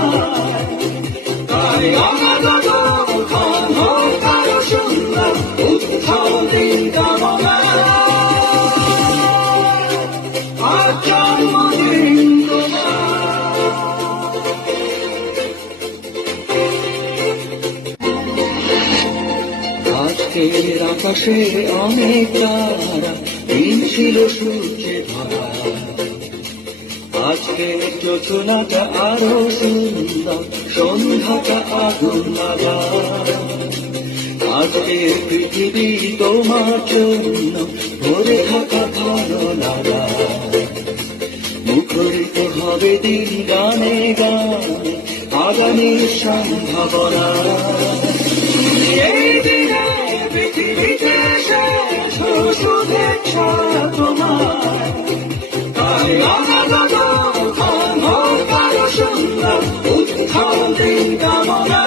তোমায়, তাই অনাগত ক্ষণ হোক আরো সুন্দর উৎসব দিন কামনা। আজ জন্মদিন আজকের আকাশে অনেক তারা, দিন ছিল সূর্যে ভরা। আজকের যোজনাটা আরো সুন্দর, সন্ধ্যাটা আগুন লাগা। আজকের পৃথিবী তোমার জন্য ভরে থাকা ভালো লাগা। মুখরিত হবে দিন গানে গানে, আগামীর সম্ভাবনা। এই দিনে পৃথিবীতে এসেছ শুভেচ্ছা তোমায়, তাই অনাগত ক্ষণ হোক আরো সুন্দর উৎসব দিন কামনা।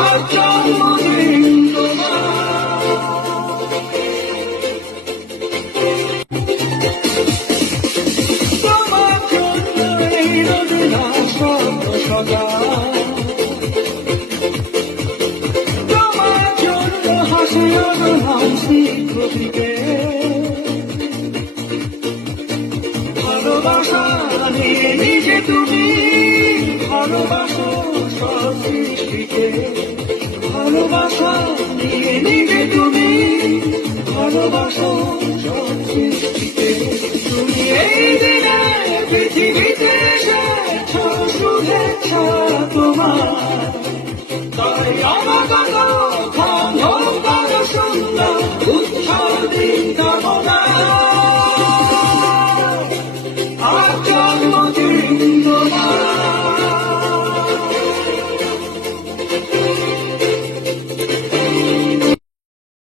আজ জন্মদিন তোমার জন্য এই রোদেলা স্বপ্ন সজা, তোমার জন্য হাসি হাসি কবিকে। ভালোবাসা নিয়ে নিজে তুমি ভালোবাসো সব সৃষ্টিকে। ভালোবাসা নিয়ে নিজে তুমি ভালোবাসো সব সৃষ্টিকে। তুমি এই দিনে পৃথিবীতে এসেছ শুভেচ্ছা তোমার, তাই অনাগত ক্ষণ হোক আরো সুন্দর উৎসব দিন কামনা।